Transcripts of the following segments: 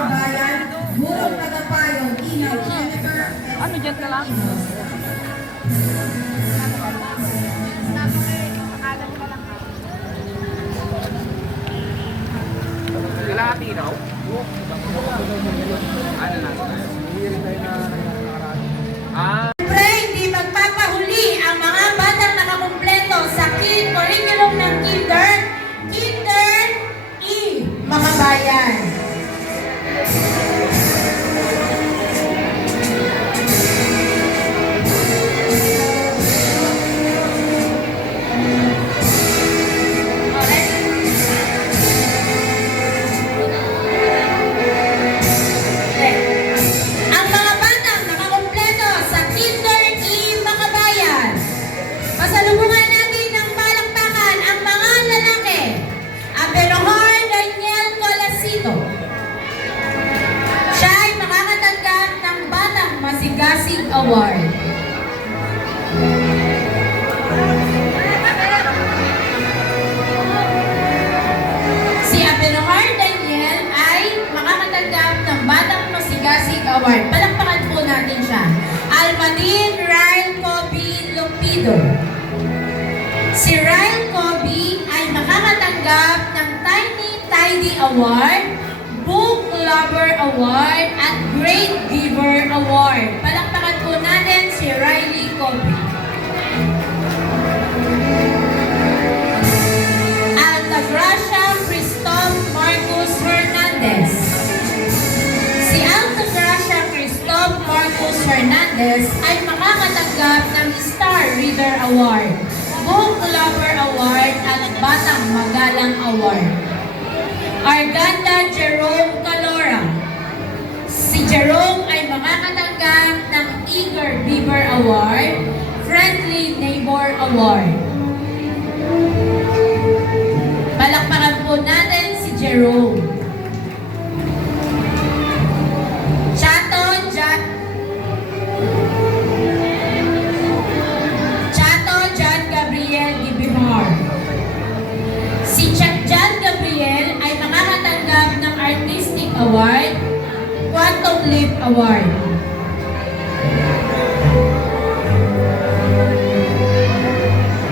kabayan, Burong Tagapayong, Inaw, Jennifer. Ano dyan ka lang? Kalahati daw? Ano na? Siyempre, hindi magpapahuli ang mga batang nakakumpleto sa curriculum ng Kinder E, mga bayan. Ang mga batang nakakumpleto sa Kinder E, mga bayan. Pasalubungan natin ng palakpakan ang mga lalaki. Abenohar Daniel Colasito. Siya ay makakatanggap ng Batang Masigasig Award. Si Abenohar Daniel ay makakatanggap ng Batang Masigasig Award. Palakpakan po natin siya. Almadin Ryle Kobe Lupido. Si Ryle Kobe ay makakatanggap ng Tiny Tidy Award, Book Lover Award, at Great Giver Award. Palakpakan po natin si Riley Kobe. Altagracia Christoph Marcus Hernandez. Si Altagracia Christoph Marcus Hernandez ay makakatanggap ng Star Reader Award, Book Lover Award, at Batang Magalang Award. Arganda Jerome Calora. Si Jerome ay makakatanggap ng Eager Beaver Award, Friendly Neighbor Award. Palakpakan po natin si Jerome. Chato John Gabriel Dibihar. Si John Gabriel ay makakatanggap ng Artistic Award, Quantum Leap Award.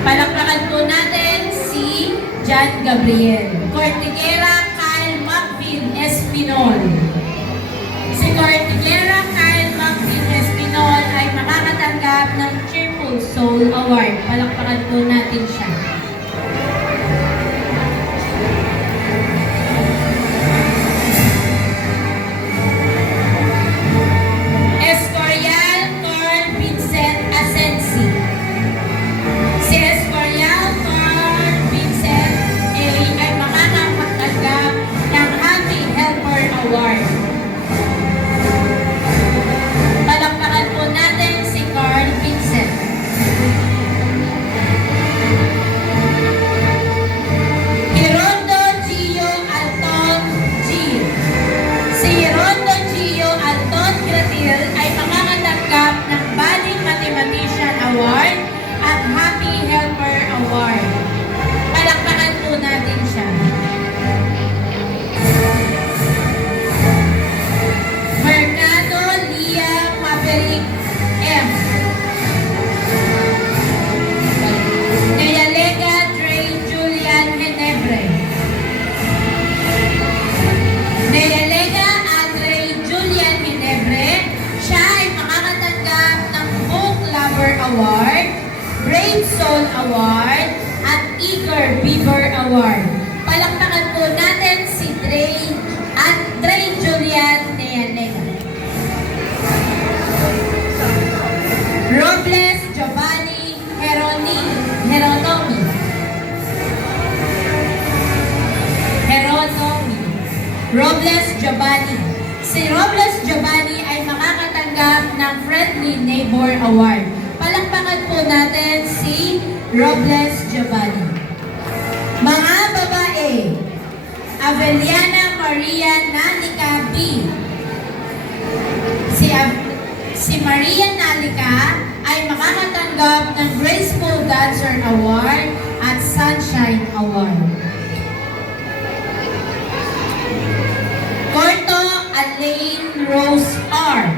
Palakpakan po natin si John Gabriel. Cortigera Kyle Macvin Espinol. Si Cortigera Kyle Macvin Espinol ay makakatanggap ng Cheerful Soul Award. Palakpakan po natin siya. Escorial Carl Vincent Asensi. Si Escorial Carl Vincent ay makakatanggap ng Happy Helper Award. Palakpakan po natin si Carl Vincent. Hirondo Gio Alton G. Si Hirondo Gio Alton Gratil ay makakatanggap ng Budding Mathematician Award at Happy Helper Award. Palakpakan po natin siya. Mercado Lia Maverick M. Neyalega Dre Julian Henebre. Neyalega Andre Julian Henebre. Siya ay makakatanggap ng Book Lover Award, Brave Soul Award, at Eager Beaver Award. Palakpakan po natin si Dre Julian Neyalega. Robles Giovanni Heronomi. Robles Giovanni. Si Robles Giovanni ay makakatanggap ng Friendly Neighbor Award. Palakpakan po natin si Robles Giovanni. Mga babae, Aveliana Maria Nanica B. Si Maria Nanica ay makakatanggap ng Graceful Dancer Award at Sunshine Award. Corto Rose R.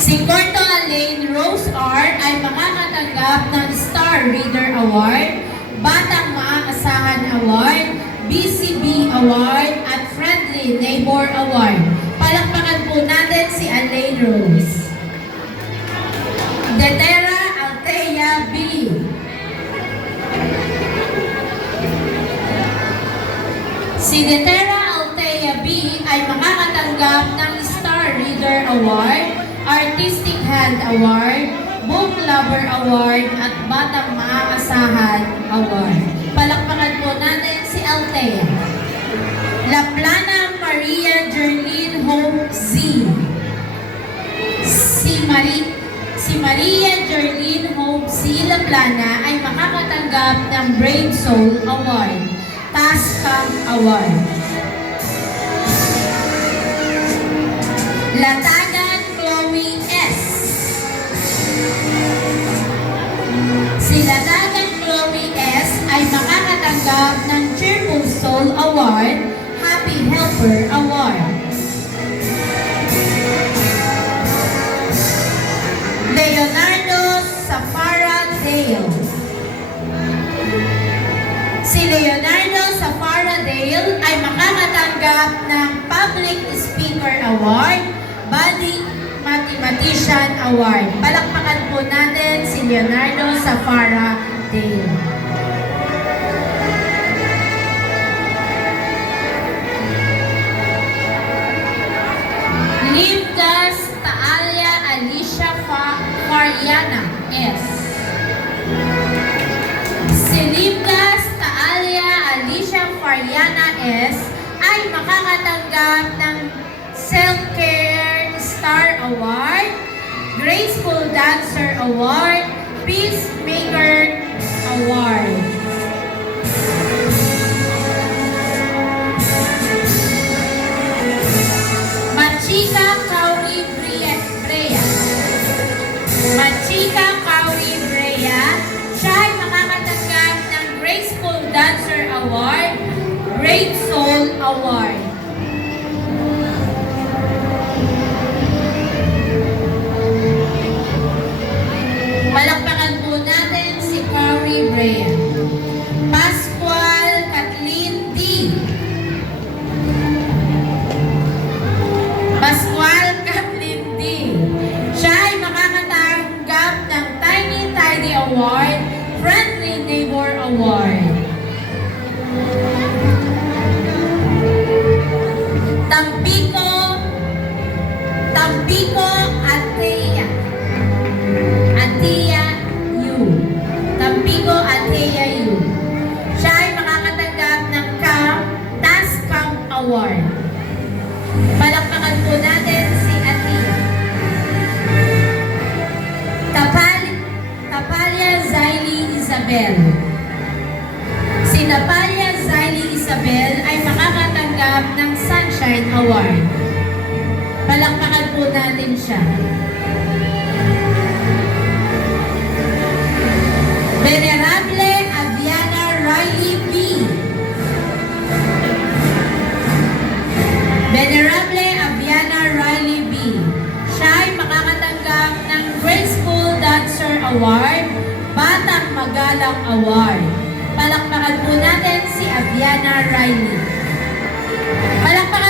Si Corto Alain Rose R ay makakatanggap ng Star Reader Award, Batang Maaasahan Award, BCB Award at Friendly Neighbor Award. Palakpakan po natin si Alain Rose. Detera Althea B. Si Detera Althea B ay makakatanggap ng Star Reader Award, Artistic Hand Award, Book Lover Award at Batang Maaasahan Award. Palakpakan po natin si Althea. Laplana Maria Jerlyn Hope Z. Si Maria Jerlyn Hope Z. Laplana ay makakatanggap ng Brave Soul Award, Tascam Award. Latagan Chloe S. Si Latagan Chloe S. ay makakatanggap ng Cheerful Soul Award, Happy Helper Award. Leonardo Safara Dale. Si Leonardo Safara Dale ay makakatanggap ng Public Speaker Award, Body Mathematician Award. Palakpakan po natin si Leonardo Safara Dale. Livdas Taalia Alicia Fariana S. Si Livdas Taalia Alicia Fariana S. ay makakatanggap ng Self-Care Star Award, Graceful Dancer Award, Peacemaker Award. Machika Kauri Brea. Machika Kauri Brea, siya ay makakatanggap ng Graceful Dancer Award, Great Soul Award. Palakpakan po natin si Kauri Brea. Pascual Kathleen D. Pascual Kathleen D. Siya ay makakatanggap ng Tiny Tidy Award, Friendly Neighbor Award. Tampico Atea U. Tampico Atea U. Siya ay makakatanggap ng Tascam Award. Palakpakan po natin si Atea. Tapalia Zaili Isabel. Si Tapalia Zaili Isabel ay makakatanggap ng Sunshine Award. Palakpakan po natin siya. Venerable Aviana Riley B. Venerable Aviana Riley B. Siya ay makakatanggap ng Graceful Dancer Award, Batang Magalang Award. Palakpakan po natin si Aviana Riley. Palakpakan